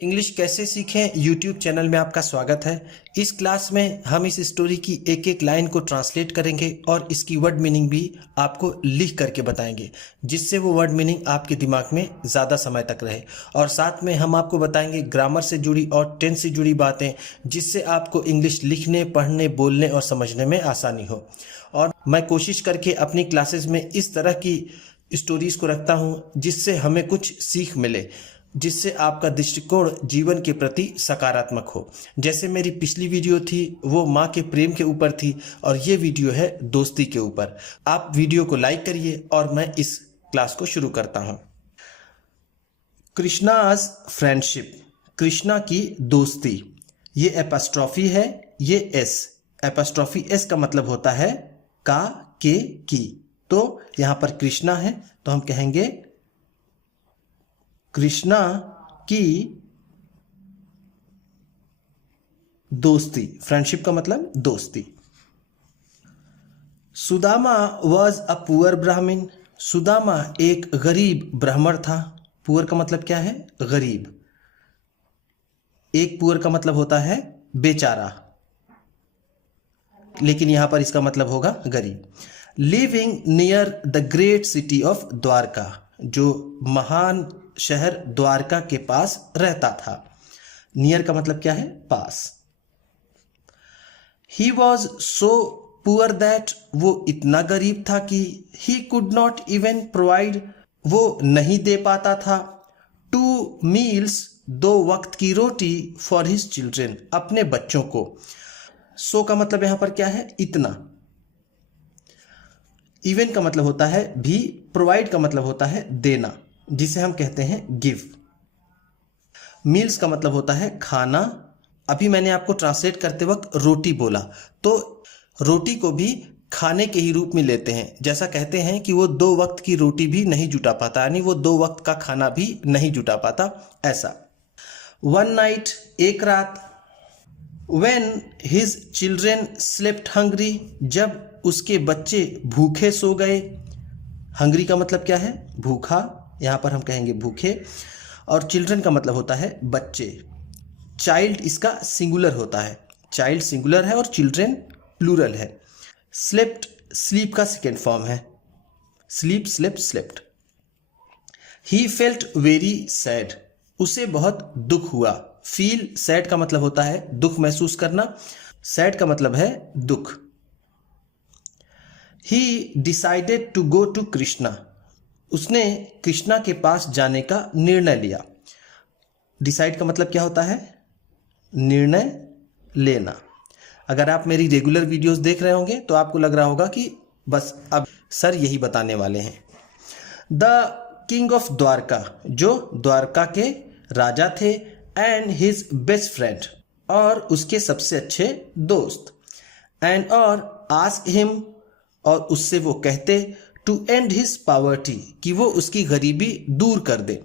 English कैसे सीखें YouTube channel में आपका स्वागत है। इस क्लास में हम इस स्टोरी की एक एक लाइन को ट्रांसलेट करेंगे और इसकी वर्ड मीनिंग भी आपको लिख करके बताएंगे, जिससे वो वर्ड मीनिंग आपके दिमाग में ज़्यादा समय तक रहे। और साथ में हम आपको बताएंगे ग्रामर से जुड़ी और टेंस से जुड़ी बातें, जिससे आपको इंग्लिश लिखने, पढ़ने, बोलने और समझने में आसानी हो। और मैं कोशिश करके अपनी क्लासेस में इस तरह की स्टोरीज़ को रखता हूँ जिससे हमें कुछ सीख मिले, जिससे आपका दृष्टिकोण जीवन के प्रति सकारात्मक हो। जैसे मेरी पिछली वीडियो थी वो माँ के प्रेम के ऊपर थी और ये वीडियो है दोस्ती के ऊपर। आप वीडियो को लाइक करिए और मैं इस क्लास को शुरू करता हूँ। कृष्णाज फ्रेंडशिप, कृष्णा की दोस्ती। ये एपस्ट्रॉफी है, ये एस। एपस्ट्रॉफी एस का मतलब होता है का, के, की। तो यहाँ पर कृष्णा है तो हम कहेंगे कृष्णा की दोस्ती। फ्रेंडशिप का मतलब दोस्ती। सुदामा वॉज अ पुअर ब्राह्मण। सुदामा एक गरीब ब्राह्मण था। पुअर का मतलब क्या है? गरीब। एक पुअर का मतलब होता है बेचारा, लेकिन यहां पर इसका मतलब होगा गरीब। Living near the great city of Dwarka, जो महान शहर द्वारका के पास रहता था। नियर का मतलब क्या है? Pass. He was so poor that, वो इतना गरीब था कि he could not even provide, वो नहीं दे पाता था। 2 मील्स, 2 वक्त की रोटी, फॉर हिज चिल्ड्रेन, अपने बच्चों को। सो का मतलब यहां पर क्या है? इतना। इवन का मतलब होता है भी, प्रोवाइड का मतलब होता है देना, जिसे हम कहते हैं गिव। मील्स का मतलब होता है खाना। अभी मैंने आपको ट्रांसलेट करते वक्त रोटी बोला, तो रोटी को भी खाने के ही रूप में लेते हैं। जैसा कहते हैं कि वो 2 वक्त की रोटी भी नहीं जुटा पाता, यानी वो 2 वक्त का खाना भी नहीं जुटा पाता, ऐसा। 1 नाइट, एक रात। When his children slept hungry, जब उसके बच्चे भूखे सो गए। हंग्री का मतलब क्या है? भूखा। यहाँ पर हम कहेंगे भूखे। और चिल्ड्रन का मतलब होता है बच्चे। चाइल्ड इसका सिंगुलर होता है, चाइल्ड सिंगुलर है और चिल्ड्रन प्लूरल है। स्लेप्ट, स्लीप का सेकेंड फॉर्म है। Sleep, slept, slept. He felt very sad, उसे बहुत दुख हुआ। फील, सैड का मतलब होता है दुख महसूस करना, सैड का मतलब है दुख। He decided to go to Krishna, उसने कृष्णा के पास जाने का निर्णय लिया। डिसाइड का मतलब क्या होता है? निर्णय लेना। अगर आप मेरी रेगुलर वीडियोस देख रहे होंगे तो आपको लग रहा होगा कि बस अब सर यही बताने वाले हैं। द किंग ऑफ द्वारका, जो द्वारका के राजा थे, एंड हिज बेस्ट फ्रेंड, और उसके सबसे अच्छे दोस्त। एंड और आस्क हिम, और उससे वो कहते, टू एंड हिज पॉवर्टी, कि वो उसकी गरीबी दूर कर दे।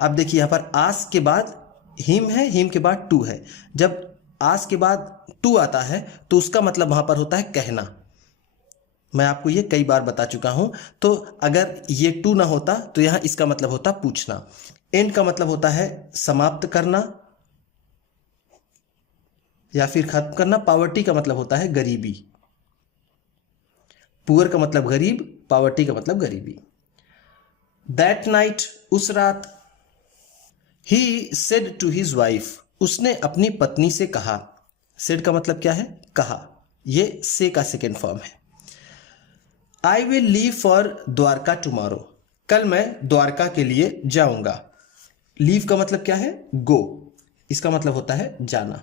अब देखिए यहाँ पर आस्क के बाद हिम है, हिम के बाद टू है। जब आस्क के बाद टू आता है तो उसका मतलब वहां पर होता है कहना। मैं आपको ये कई बार बता चुका हूं। तो अगर ये टू ना होता तो यहां इसका मतलब होता पूछना। एंड का मतलब होता है समाप्त करना या फिर खत्म करना। पॉवर्टी का मतलब होता है गरीबी। पुअर का मतलब गरीब, पॉवर्टी का मतलब गरीबी। दैट नाइट, उस रात। He said to his wife, उसने अपनी पत्नी से कहा। सेड का मतलब क्या है? कहा। ये से का सेकेंड फॉर्म है। I will leave for Dwarka tomorrow, कल मैं द्वारका के लिए जाऊंगा। लीव का मतलब क्या है? गो। इसका मतलब होता है जाना।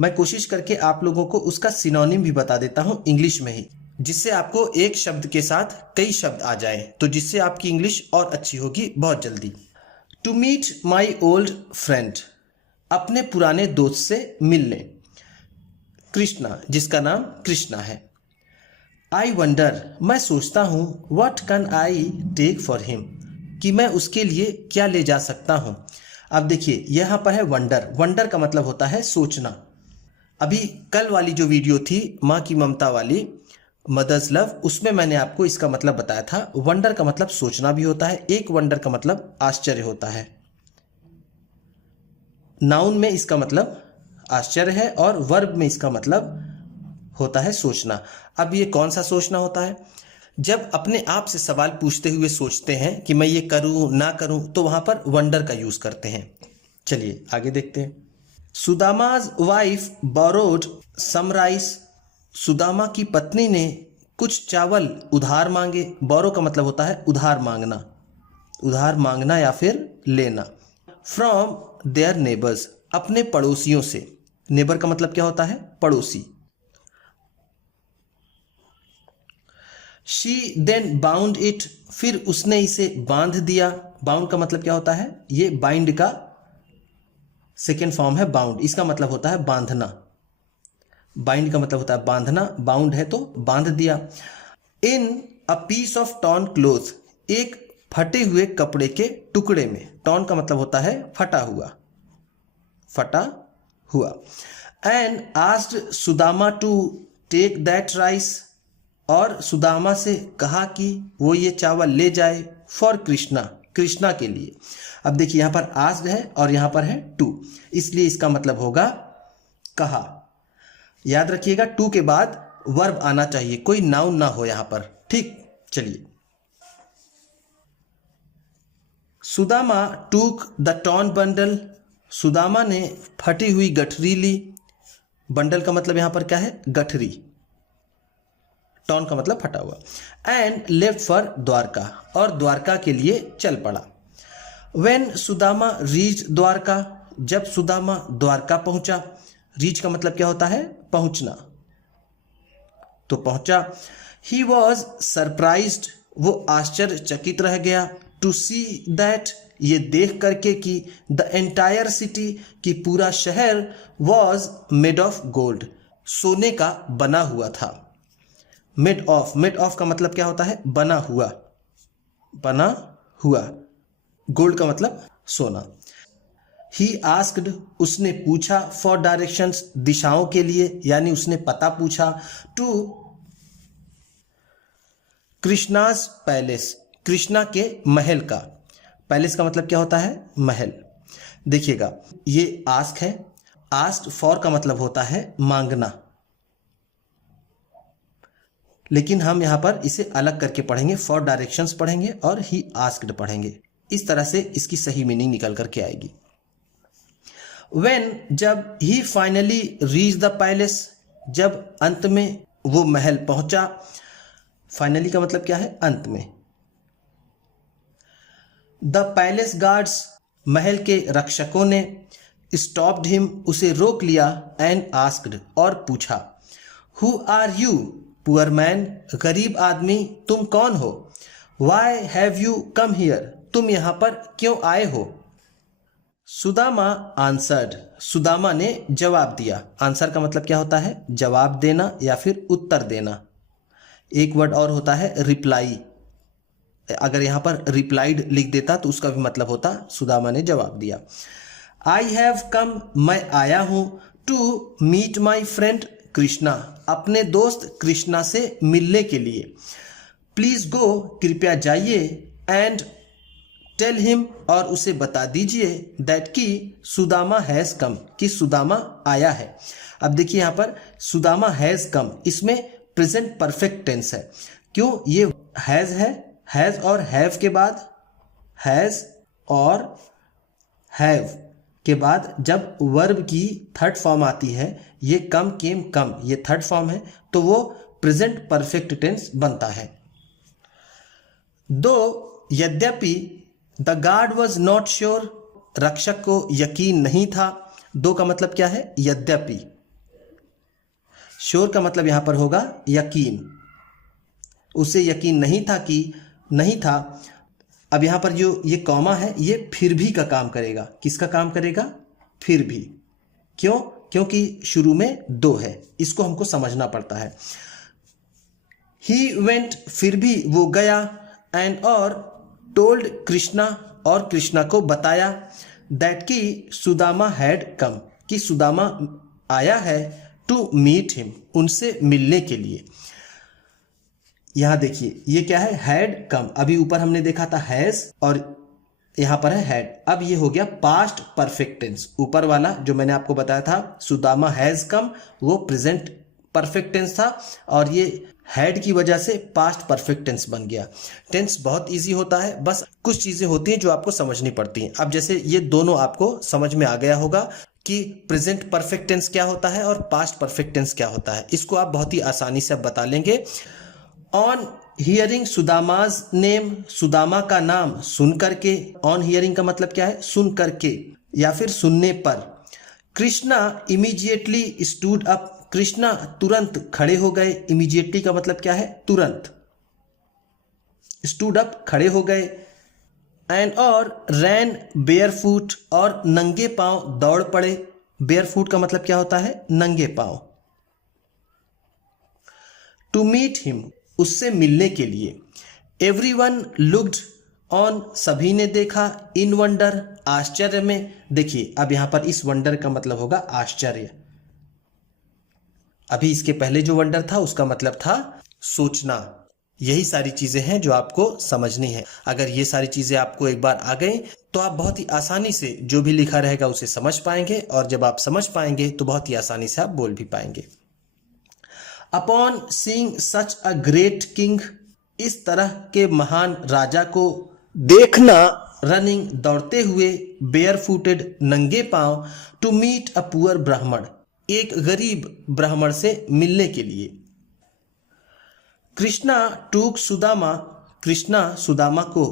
मैं कोशिश करके आप लोगों को उसका सिनोनिम भी बता देता हूं इंग्लिश में ही, जिससे आपको एक शब्द के साथ कई शब्द आ जाएं, तो जिससे आपकी इंग्लिश और अच्छी होगी बहुत जल्दी। To meet my old friend, अपने पुराने दोस्त से मिलने। कृष्णा, जिसका नाम कृष्णा है। आई वंडर, मैं सोचता हूं, what can I take for him, कि मैं उसके लिए क्या ले जा सकता हूं। अब देखिए यहां पर है वंडर। वंडर का मतलब होता है सोचना। अभी कल वाली जो वीडियो थी माँ की ममता वाली, मदर्स लव, उसमें मैंने आपको इसका मतलब बताया था। वंडर का मतलब सोचना भी होता है, एक वंडर का मतलब आश्चर्य होता है। नाउन में इसका मतलब आश्चर्य है और वर्ब में इसका मतलब होता है सोचना। अब ये कौन सा सोचना होता है? जब अपने आप से सवाल पूछते हुए सोचते हैं कि मैं ये करूं ना करूं, तो वहां पर वंडर का यूज करते हैं। चलिए आगे देखते हैं। Sudama's wife borrowed some rice. Sudama की पत्नी ने कुछ चावल उधार मांगे। बोरो का मतलब होता है उधार मांगना, उधार मांगना या फिर लेना। फ्रॉम देयर नेबर्स, अपने पड़ोसियों से। नेबर का मतलब क्या होता है? पड़ोसी। शी देन बाउंड इट, फिर उसने इसे बांध दिया। बाउंड का मतलब क्या होता है? ये बाइंड का सेकेंड फॉर्म है बाउंड। इसका मतलब होता है बांधना। बाइंड का मतलब होता है बांधना, बाउंड है तो बांध दिया। In a piece of torn cloth, एक फटे हुए कपड़े के टुकड़े में। टॉर्न का मतलब होता है फटा हुआ, फटा हुआ। And asked Sudama to take that rice, और सुदामा से कहा कि वो ये चावल ले जाए। फॉर कृष्णा, कृष्णा के लिए। अब देखिए यहाँ पर आस्क्ड है और यहाँ पर है टू, इसलिए इसका मतलब होगा कहा। याद रखिएगा टू के बाद वर्ब आना चाहिए, कोई नाउन ना हो यहाँ पर, ठीक। चलिए, Sudama took the torn bundle, Sudama ने फटी हुई गठरी ली। बंडल का मतलब यहाँ पर क्या है? गठरी। टॉर्न का मतलब फटा हुआ। एंड लेफ्ट फॉर द्वारका, और द्वारका के लिए चल पड़ा। व्हेन सुदामा रीच द्वारका, जब सुदामा द्वारका पहुंचा। रीच का मतलब क्या होता है? पहुंचना, तो पहुंचा। ही वॉज सरप्राइज्ड, वो आश्चर्यचकित रह गया। टू सी दैट, ये देख करके कि द एंटायर सिटी, की पूरा शहर वॉज मेड ऑफ गोल्ड, सोने का बना हुआ था। मेड ऑफ, मेड ऑफ का मतलब क्या होता है? बना हुआ, बना हुआ। गोल्ड का मतलब सोना। ही आस्क्ड, उसने पूछा। फॉर डायरेक्शंस, दिशाओं के लिए, यानी उसने पता पूछा। टू कृष्णास पैलेस, कृष्णा के महल का। पैलेस का मतलब क्या होता है? महल। देखिएगा ये आस्क है। आस्क्ड फॉर का मतलब होता है मांगना, लेकिन हम यहां पर इसे अलग करके पढ़ेंगे। फॉर डायरेक्शंस पढ़ेंगे और ही आस्क्ड पढ़ेंगे। इस तरह से इसकी सही मीनिंग निकल करके आएगी। व्हेन, जब ही फाइनली रीच द पैलेस, जब अंत में वो महल पहुंचा। फाइनली का मतलब क्या है? अंत में। द पैलेस गार्ड्स, महल के रक्षकों ने। स्टॉप्ड हिम, उसे रोक लिया। एंड आस्क्ड, और पूछा। Who are you poor man, गरीब आदमी तुम कौन हो। Why have you come here, तुम यहां पर क्यों आए हो। सुदामा आंसर्ड, सुदामा ने जवाब दिया। आंसर का मतलब क्या होता है? जवाब देना या फिर उत्तर देना। एक वर्ड और होता है रिप्लाई। अगर यहां पर रिप्लाइड लिख देता तो उसका भी मतलब होता सुदामा ने जवाब दिया। आई हैव कम, मैं आया हूं। To meet my friend Krishna, अपने दोस्त कृष्णा से मिलने के लिए। प्लीज गो, कृपया जाइए। एंड टेल हिम, और उसे बता दीजिए। दैट की सुदामा हैज कम, कि सुदामा आया है। अब देखिए यहां पर सुदामा हैज कम, इसमें प्रेजेंट परफेक्ट टेंस है। क्यों? ये हैज है। हैज और हैव के बाद, हैज और हैव के बाद जब वर्ब की थर्ड फॉर्म आती है, ये कम केम कम, ये थर्ड फॉर्म है, तो वो प्रेजेंट परफेक्ट टेंस बनता है। दो यद्यपि the guard was not sure, रक्षक को यकीन नहीं था। दो का मतलब क्या है? यद्यपि। श्योर का मतलब यहां पर होगा यकीन। उसे यकीन नहीं था कि नहीं था। अब यहां पर जो ये कॉमा है ये फिर भी का काम करेगा। किसका काम करेगा? फिर भी। क्यों? क्योंकि शुरू में दो है, इसको हमको समझना पड़ता है। ही वेंट, फिर भी वो गया। एंड, और टोल्ड कृष्णा, और कृष्णा को बताया। दैट की सुदामा हैड कम, कि सुदामा आया है। टू मीट हिम, उनसे मिलने के लिए। यहां देखिए ये क्या है? Had come. अभी ऊपर हमने देखा था हैज, और यहां पर है हैड। अब ये हो गया पास्ट परफेक्ट टेंस। ऊपर वाला जो मैंने आपको बताया था सुदामा हैज कम, वो प्रेजेंट परफेक्ट टेंस था, और ये हैड की वजह से पास्ट परफेक्ट टेंस बन गया। टेंस बहुत इजी होता है, बस कुछ चीजें होती हैं जो आपको समझनी पड़ती हैं। अब जैसे ये दोनों आपको समझ में आ गया होगा कि प्रेजेंट परफेक्ट टेंस क्या होता है और पास्ट परफेक्ट टेंस क्या होता है। इसको आप बहुत ही आसानी से बता लेंगे। On hearing Sudama's name, Sudama का नाम सुन करके। ऑन हियरिंग का मतलब क्या है? सुन करके या फिर सुनने पर। Krishna immediately stood up, Krishna तुरंत खड़े हो गए। इमीडिएटली का मतलब क्या है? तुरंत। स्टूड अप खड़े हो गए। एंड और रैन बेयरफुट, और नंगे पांव दौड़ पड़े। बेयरफुट का मतलब क्या होता है? नंगे पांव। टू मीट हिम, उससे मिलने के लिए। एवरीवन लुक्ड ऑन, सभी ने देखा। इन वंडर, आश्चर्य में। देखिए अब यहां पर इस वंडर का मतलब होगा आश्चर्य। अभी इसके पहले जो वंडर था उसका मतलब था सोचना। यही सारी चीजें हैं जो आपको समझनी है। अगर ये सारी चीजें आपको एक बार आ गई तो आप बहुत ही आसानी से जो भी लिखा रहेगा उसे समझ पाएंगे, और जब आप समझ पाएंगे तो बहुत ही आसानी से आप बोल भी पाएंगे। Upon seeing such a great king, इस तरह के महान राजा को देखना। रनिंग, दौड़ते हुए। बेयर फुटेड, नंगे पांव। टू मीट अ पुअर ब्राह्मण, एक गरीब ब्राह्मण से मिलने के लिए। कृष्णा टूक सुदामा, कृष्णा सुदामा को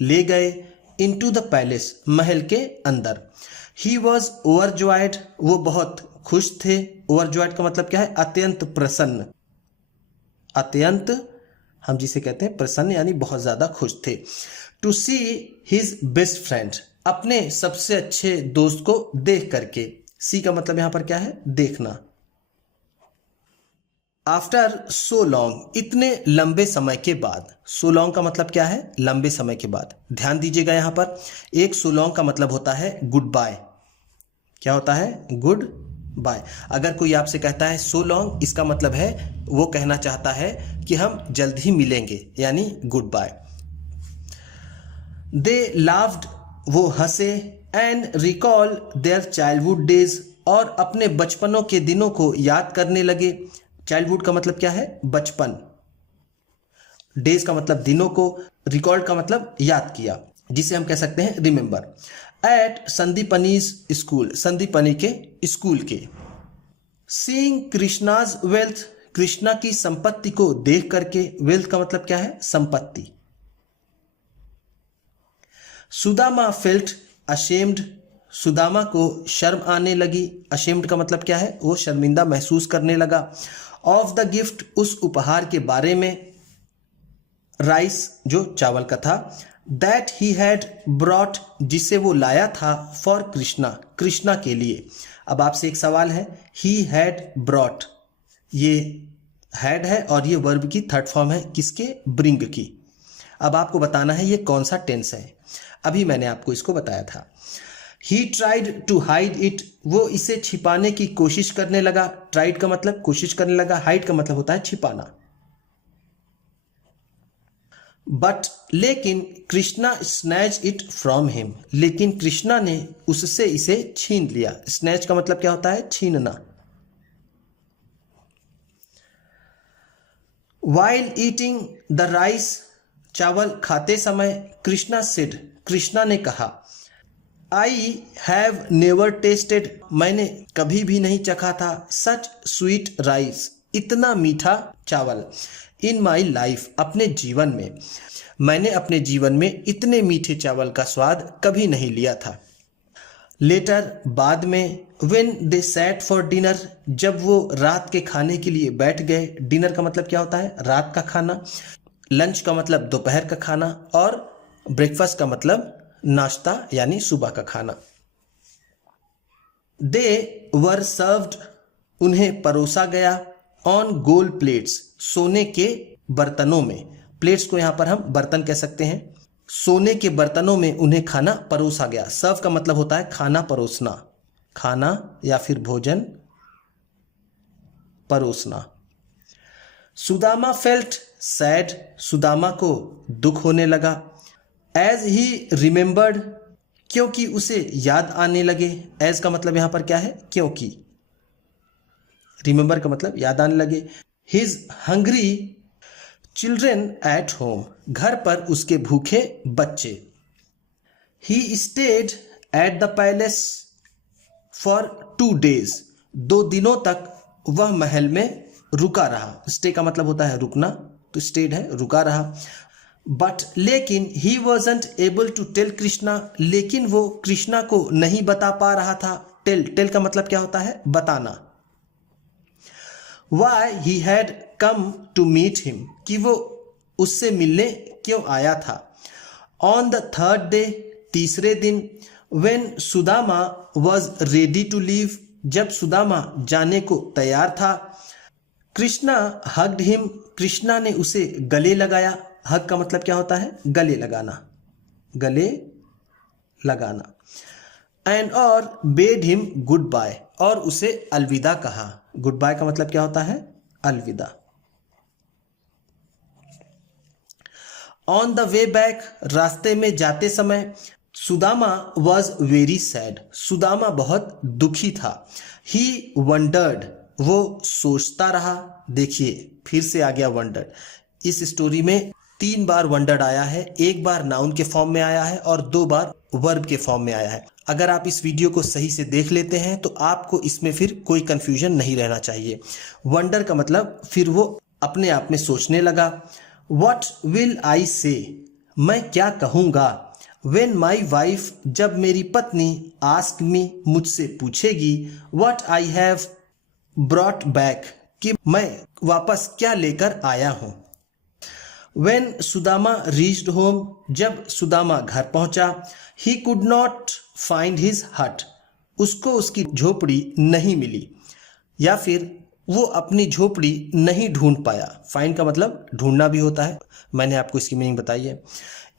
ले गए। इनटू द पैलेस, महल के अंदर। ही वॉज ओवरजॉयड, वो बहुत खुश थे। ओवरजॉयड का मतलब क्या है? अत्यंत प्रसन्न। अत्यंत हम जिसे कहते हैं प्रसन्न, यानी बहुत ज्यादा खुश थे। To see his best friend, अपने सबसे अच्छे दोस्त को देख करके। सी का मतलब यहां पर क्या है? देखना। आफ्टर सो लॉन्ग, इतने लंबे समय के बाद। सो लॉन्ग का मतलब क्या है? लंबे समय के बाद। ध्यान दीजिएगा यहां पर, एक सो लॉन्ग का मतलब होता है गुड बाय। क्या होता है? Goodbye. अगर कोई आपसे कहता है सो लॉन्ग, इसका मतलब है वो कहना चाहता है कि हम जल्द ही मिलेंगे, यानी गुड बाय। दे लाफ्ड, वो हंसे। And recall their childhood days, और अपने बचपनों के दिनों को याद करने लगे। चाइल्डहुड का मतलब क्या है? बचपन। डेज का मतलब दिनों को। रिकॉल का मतलब याद किया, जिसे हम कह सकते हैं रिमेंबर। एट संदीपनीज स्कूल, संदीपनी के स्कूल के। सीइंग कृष्णाज वेल्थ, कृष्णा की संपत्ति को देख करके। वेल्थ का मतलब क्या है? संपत्ति। सुदामा फेल्ट अशेम्ड, सुदामा को शर्म आने लगी। अशेम्ड का मतलब क्या है? वो शर्मिंदा महसूस करने लगा। ऑफ द गिफ्ट, उस उपहार के बारे में। राइस, जो चावल का था। दैट ही हैड ब्रॉट, जिसे वो लाया था। फॉर कृष्णा, कृष्णा के लिए। अब आपसे एक सवाल है, ही हैड ब्रॉट, ये हैड है और ये वर्ब की थर्ड फॉर्म है किसके? ब्रिंग की। अब आपको बताना है ये कौन सा टेंस है। अभी मैंने आपको इसको बताया था। He tried to hide it, वो इसे छिपाने की कोशिश करने लगा। ट्राइड का मतलब कोशिश करने लगा, हाइड का मतलब होता है छिपाना। बट, लेकिन Krishna snatch it from him, लेकिन कृष्णा ने उससे इसे छीन लिया। स्नैच का मतलब क्या होता है? छीनना। वाइल ईटिंग द राइस, चावल खाते समय। कृष्णा सेड, कृष्णा ने कहा। आई हैव नेवर टेस्टेड, मैंने कभी भी नहीं चखा था। सच स्वीट राइस, इतना मीठा चावल। इन माई लाइफ, अपने जीवन में। मैंने अपने जीवन में इतने मीठे चावल का स्वाद कभी नहीं लिया था। लेटर, बाद में। When they sat for dinner, जब वो रात के खाने के लिए बैठ गए। डिनर का मतलब क्या होता है? रात का खाना। लंच का मतलब दोपहर का खाना, और ब्रेकफास्ट का मतलब नाश्ता यानी सुबह का खाना। दे वर सर्व्ड, उन्हें परोसा गया। ऑन गोल्ड प्लेट्स, सोने के बर्तनों में। प्लेट्स को यहां पर हम बर्तन कह सकते हैं। सोने के बर्तनों में उन्हें खाना परोसा गया। सर्व का मतलब होता है खाना परोसना, खाना या फिर भोजन परोसना। सुदामा फेल्ट सैड, सुदामा को दुख होने लगा। एज ही रिमेंबर्ड, क्योंकि उसे याद आने लगे। एज का मतलब यहां पर क्या है, क्योंकि। रिमेंबर का मतलब याद आने लगे। His hungry children at home, घर पर उसके भूखे बच्चे। He stayed at the palace for 2 days, 2 दिनों तक वह महल में रुका रहा। स्टे का मतलब होता है रुकना, तो स्टेड है रुका रहा। बट लेकिन he wasn't able to tell Krishna, लेकिन वो कृष्णा को नहीं बता पा रहा था। टेल का मतलब क्या होता है, बताना। Why he had come to meet him, कि वो उससे मिलने क्यों आया था। On the 3rd day, तीसरे दिन, when Sudama was ready to leave, जब सुदामा जाने को तैयार था, कृष्णा hugged him, कृष्णा ने उसे गले लगाया। हग का मतलब क्या होता है, गले लगाना, गले लगाना। एंड और बेड हिम गुड बाय, और उसे अलविदा कहा। गुड बाय का मतलब क्या होता है, अलविदा। ऑन द वे बैक, रास्ते में जाते समय, Sudama was very sad, Sudama बहुत दुखी था। ही वंडर्ड, वो सोचता रहा। देखिए फिर से आ गया वंडर्ड। इस स्टोरी में 3 बार वंडर्ड आया है, 1 बार नाउन के फॉर्म में आया है और 2 बार वर्ब के फॉर्म में आया है। अगर आप इस वीडियो को सही से देख लेते हैं तो आपको इसमें फिर कोई कंफ्यूजन नहीं रहना चाहिए। वंडर का मतलब फिर वो अपने आप में सोचने लगा। व्हाट विल आई से, मैं क्या कहूँगा। व्हेन माई वाइफ, जब मेरी पत्नी, आस्क मी, मुझसे पूछेगी, what I have brought back, कि मैं वापस क्या लेकर आया हूँ। When सुदामा reached home, जब सुदामा घर पहुंचा, he could not find his hut, उसको उसकी झोपड़ी नहीं मिली, या फिर वो अपनी झोपड़ी नहीं ढूंढ पाया। फाइंड का मतलब ढूंढना भी होता है, मैंने आपको इसकी मीनिंग बताई है।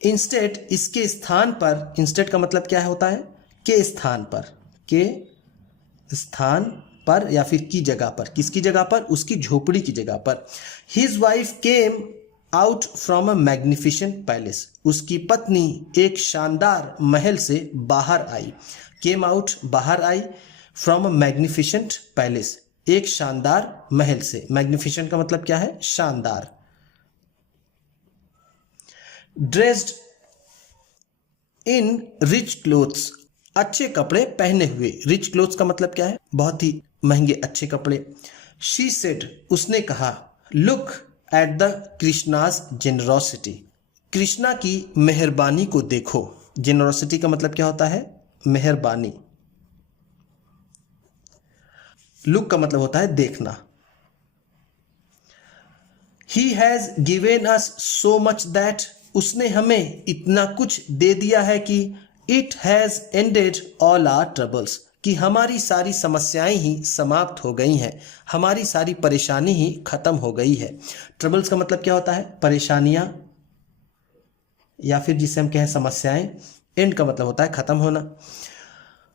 इंस्टेड, इसके स्थान पर, इंस्टेड का मतलब क्या होता है, के स्थान पर, के स्थान पर या फिर की जगह पर। किसकी जगह पर, उसकी झोपड़ी की जगह पर। His wife came out from a magnificent palace, उसकी पत्नी एक शानदार महल से बाहर आई। केम आउट, बाहर आई, फ्रॉम अ मैग्निफिसेंट पैलेस, एक शानदार महल से। मैग्निफिसेंट का मतलब क्या है, शानदार। ड्रेस्ड इन रिच क्लोथ्स, अच्छे कपड़े पहने हुए। रिच क्लोथ्स का मतलब क्या है, बहुत ही महंगे अच्छे कपड़े। शी सेड, उसने कहा, look at the Krishna's generosity, Krishna की मेहरबानी को देखो। जेनरोसिटी का मतलब क्या होता है, मेहरबानी। लुक का मतलब होता है देखना। He has given us so much that, उसने हमें इतना कुछ दे दिया है कि it has ended all our troubles, कि हमारी सारी समस्याएं ही समाप्त हो गई हैं, हमारी सारी परेशानी ही खत्म हो गई है। ट्रबल्स का मतलब क्या होता है, परेशानियां, या फिर जिसे हम कहें समस्याएं। एंड का मतलब होता है खत्म होना।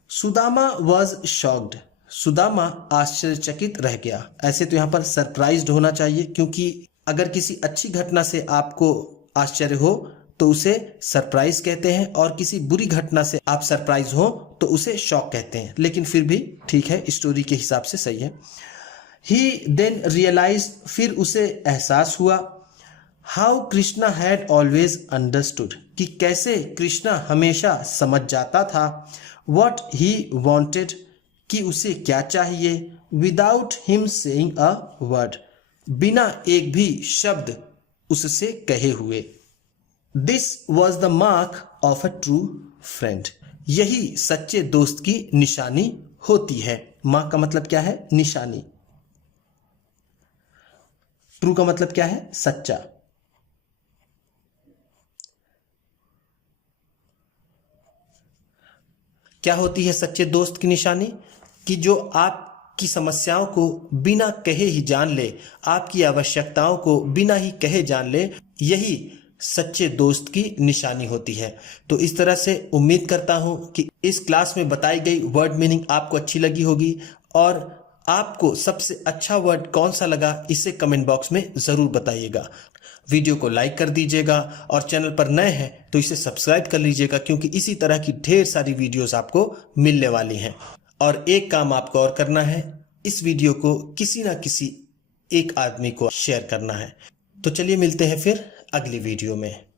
सुदामा वॉज शॉक्ड, सुदामा आश्चर्यचकित रह गया। ऐसे तो यहाँ पर सरप्राइज्ड होना चाहिए, क्योंकि अगर किसी अच्छी घटना से आपको आश्चर्य हो तो उसे सरप्राइज कहते हैं, और किसी बुरी घटना से आप सरप्राइज हो तो उसे शॉक कहते हैं। लेकिन फिर भी ठीक है, स्टोरी के हिसाब से सही है। ही देन रियलाइज, फिर उसे एहसास हुआ, how Krishna had always understood, कि कैसे कृष्णा हमेशा समझ जाता था। व्हाट ही वांटेड, कि उसे क्या चाहिए। Without him saying a word, बिना एक भी शब्द उससे कहे हुए। This was the mark of a true friend, यही सच्चे दोस्त की निशानी होती है। मार्क का मतलब क्या है, निशानी। ट्रू का मतलब क्या है, सच्चा। क्या होती है सच्चे दोस्त की निशानी, कि जो आपकी समस्याओं को बिना कहे ही जान ले, आपकी आवश्यकताओं को बिना ही कहे जान ले, यही सच्चे दोस्त की निशानी होती है। तो इस तरह से उम्मीद करता हूं कि इस क्लास में बताई गई वर्ड मीनिंग आपको अच्छी लगी होगी, और आपको सबसे अच्छा वर्ड कौन सा लगा इसे कमेंट बॉक्स में ज़रूर बताइएगा। वीडियो को लाइक कर दीजिएगा और चैनल पर नए हैं तो इसे सब्सक्राइब कर लीजिएगा, क्योंकि इसी तरह की ढेर सारी वीडियोस आपको मिलने वाली हैं। और एक काम आपको और करना है, इस वीडियो को किसी ना किसी एक आदमी को शेयर करना है। तो चलिए मिलते हैं फिर अगली वीडियो में।